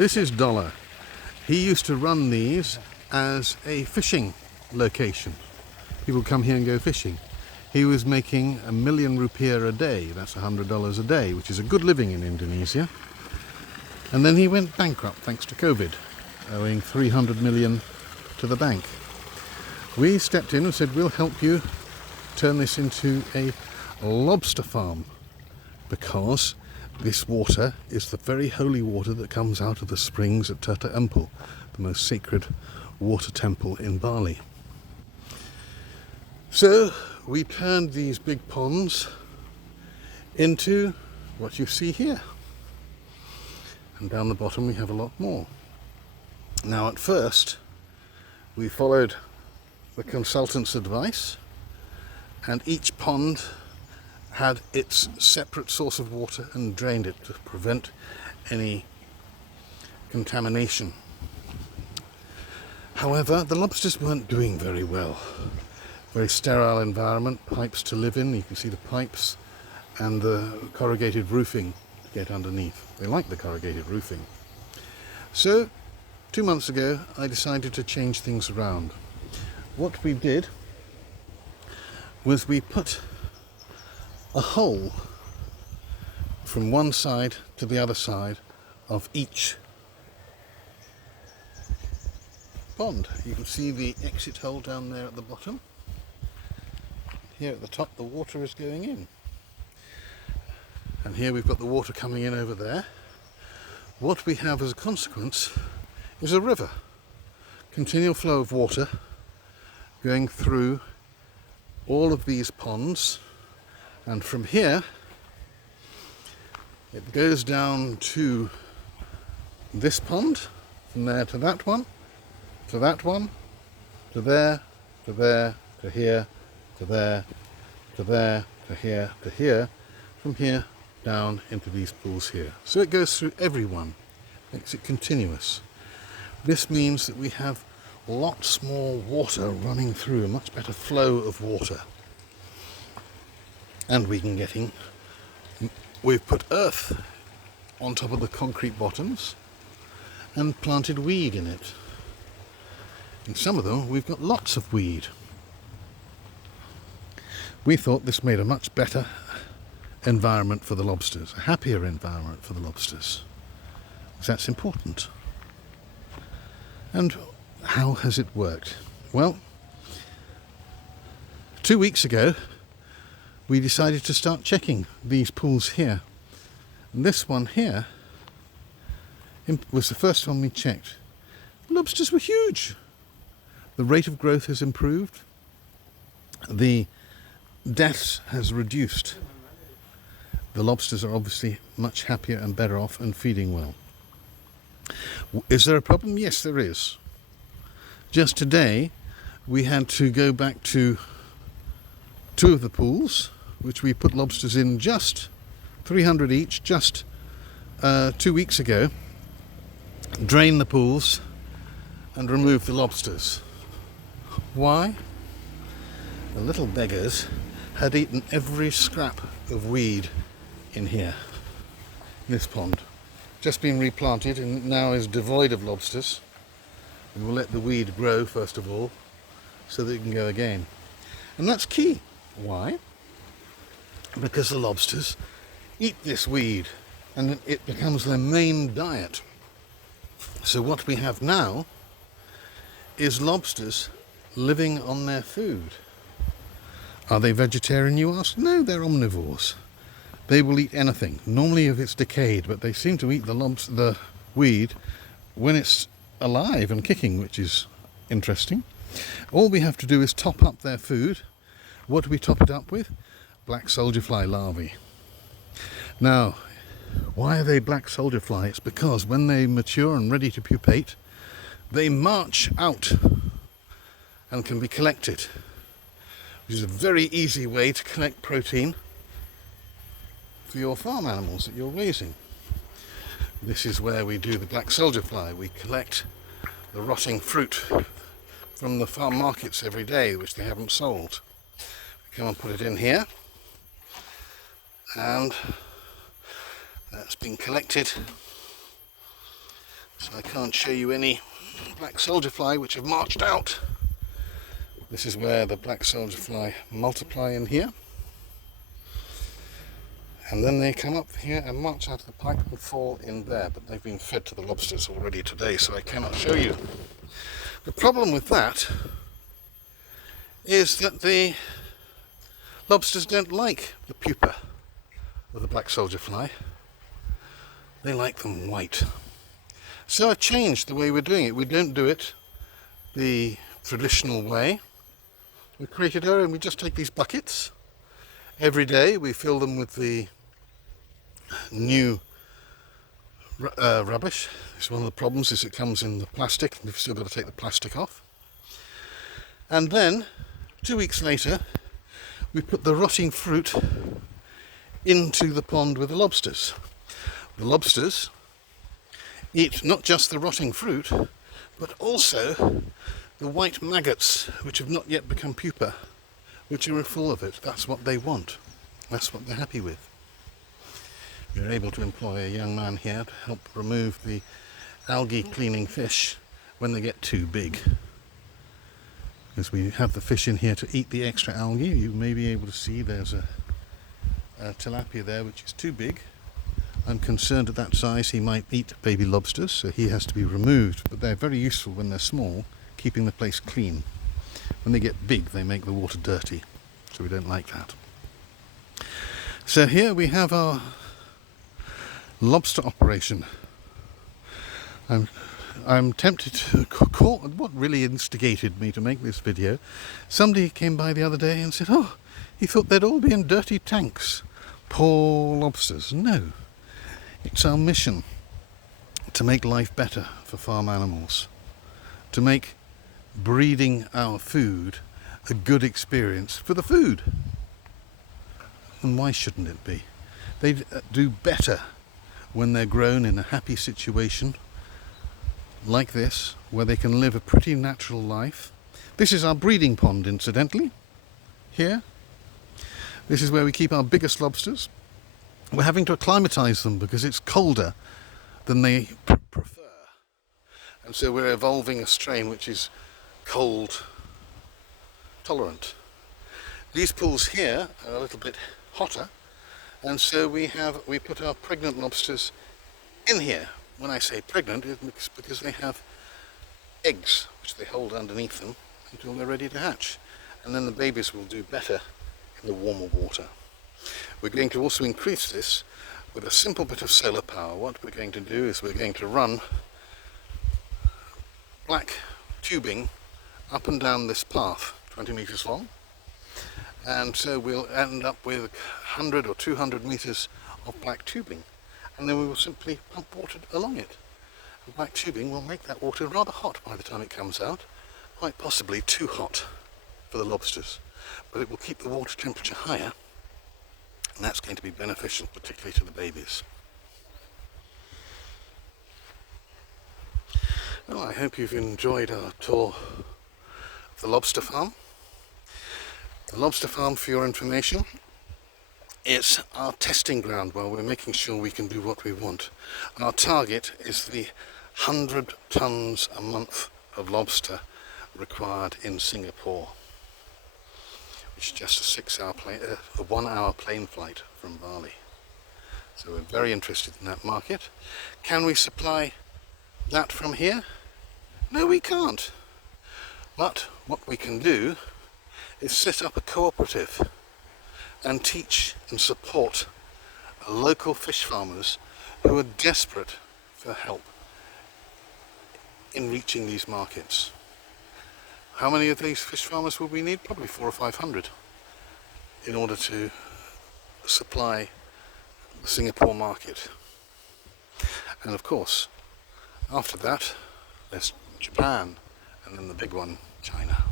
This is Dollar. He used to run these as a fishing location. People come here and go fishing. He was making ₹1,000,000 a day, that's $100 a day, which is a good living in Indonesia. And then he went bankrupt thanks to COVID, owing 300 million to the bank. We stepped in and said, we'll help you turn this into a lobster farm, because this water is the very holy water that comes out of the springs at Tirta Empul, the most sacred water temple in Bali. So we turned these big ponds into what you see here. And down the bottom we have a lot more. Now at first we followed the consultant's advice, and each pond had its separate source of water and drained it to prevent any contamination. However, the lobsters weren't doing very well. Very sterile environment, pipes to live in. You can see the pipes and the corrugated roofing to get underneath. They like the corrugated roofing. So 2 months ago I decided to change things around. What we did was we put a hole from one side to the other side of each pond. You can see the exit hole down there at the bottom. Here at the top the water is going in. And here we've got the water coming in over there. What we have as a consequence is a river. Continual flow of water going through all of these ponds. And from here, it goes down to this pond, from there to that one, to that one, to there, to there, to here, to there, to there, to here, to here, from here down into these pools here. So it goes through every one, makes it continuous. This means that we have lots more water running through, a much better flow of water. And we've put earth on top of the concrete bottoms and planted weed in it. In some of them we've got lots of weed. We thought this made a much better environment for the lobsters, a happier environment for the lobsters, because that's important. And how has it worked? Well, 2 weeks ago we decided to start checking these pools here. And this one here was the first one we checked. The lobsters were huge. The rate of growth has improved. The deaths has reduced. The lobsters are obviously much happier and better off and feeding well. Is there a problem? Yes, there is. Just today we had to go back to 2 of the pools, which we put lobsters in just 300 each, just 2 weeks ago, drain the pools and remove the lobsters. Why? The little beggars had eaten every scrap of weed in here, this pond. Just been replanted and now is devoid of lobsters. We will let the weed grow first of all, so that it can go again. And that's key. Why? Because the lobsters eat this weed and it becomes their main diet. So what we have now is lobsters living on their food. Are they vegetarian, you ask? No, they're omnivores. They will eat anything, normally if it's decayed, but they seem to eat the weed when it's alive and kicking, which is interesting. All we have to do is top up their food. What do we top it up with? Black soldier fly larvae. Now, why are they black soldier fly? It's because when they mature and ready to pupate, they march out and can be collected, which is a very easy way to collect protein for your farm animals that you're raising. This is where we do the black soldier fly. We collect the rotting fruit from the farm markets every day, which they haven't sold. We come and put it in here, and that's been collected so I can't show you any black soldier fly which have marched out. This is where the black soldier fly multiply in here, and then they come up here and march out of the pipe and fall in there, but they've been fed to the lobsters already today, so I cannot show you. The problem with that is that the lobsters don't like the pupa of the black soldier fly. They like them white. So I've changed the way we're doing it. We don't do it the traditional way. We created our own. We just take these buckets. Every day we fill them with the new rubbish. It's one of the problems is it comes in the plastic, and you've still got to take the plastic off. And then 2 weeks later we put the rotting fruit into the pond with the lobsters. The lobsters eat not just the rotting fruit, but also the white maggots which have not yet become pupa, which are full of it. That's what they want. That's what they're happy with. We're able to employ a young man here to help remove the algae cleaning fish when they get too big. Because we have the fish in here to eat the extra algae. You may be able to see there's a tilapia there which is too big. I'm concerned at that size he might eat baby lobsters, so he has to be removed, but they're very useful when they're small, keeping the place clean. When they get big they make the water dirty, so we don't like that. So here we have our lobster operation. I'm tempted to call what really instigated me to make this video. Somebody came by the other day and said, oh, he thought they'd all be in dirty tanks. Poor lobsters. No. It's our mission to make life better for farm animals, to make breeding our food a good experience for the food. And why shouldn't it be? They do better when they're grown in a happy situation like this, where they can live a pretty natural life. This is our breeding pond, incidentally, here. This is where we keep our biggest lobsters. We're having to acclimatise them because it's colder than they prefer. And so we're evolving a strain which is cold tolerant. These pools here are a little bit hotter, and so we put our pregnant lobsters in here. When I say pregnant, it's because they have eggs which they hold underneath them until they're ready to hatch, and then the babies will do better in the warmer water. We're going to also increase this with a simple bit of solar power. What we're going to do is we're going to run black tubing up and down this path, 20 meters long, and so we'll end up with 100 or 200 meters of black tubing, and then we will simply pump water along it. The black tubing will make that water rather hot by the time it comes out, quite possibly too hot for the lobsters, but it will keep the water temperature higher, and that's going to be beneficial, particularly to the babies. Well, I hope you've enjoyed our tour of the lobster farm. The lobster farm, for your information, is our testing ground while we're making sure we can do what we want. Our target is the 100 tons a month of lobster required in Singapore, which is just a 1 hour plane flight from Bali. So we're very interested in that market. Can we supply that from here? No, we can't. But what we can do is set up a cooperative and teach and support local fish farmers who are desperate for help in reaching these markets. How many of these fish farmers will we need? Probably 400 or 500 in order to supply the Singapore market. And of course, after that, there's Japan, and then the big one, China.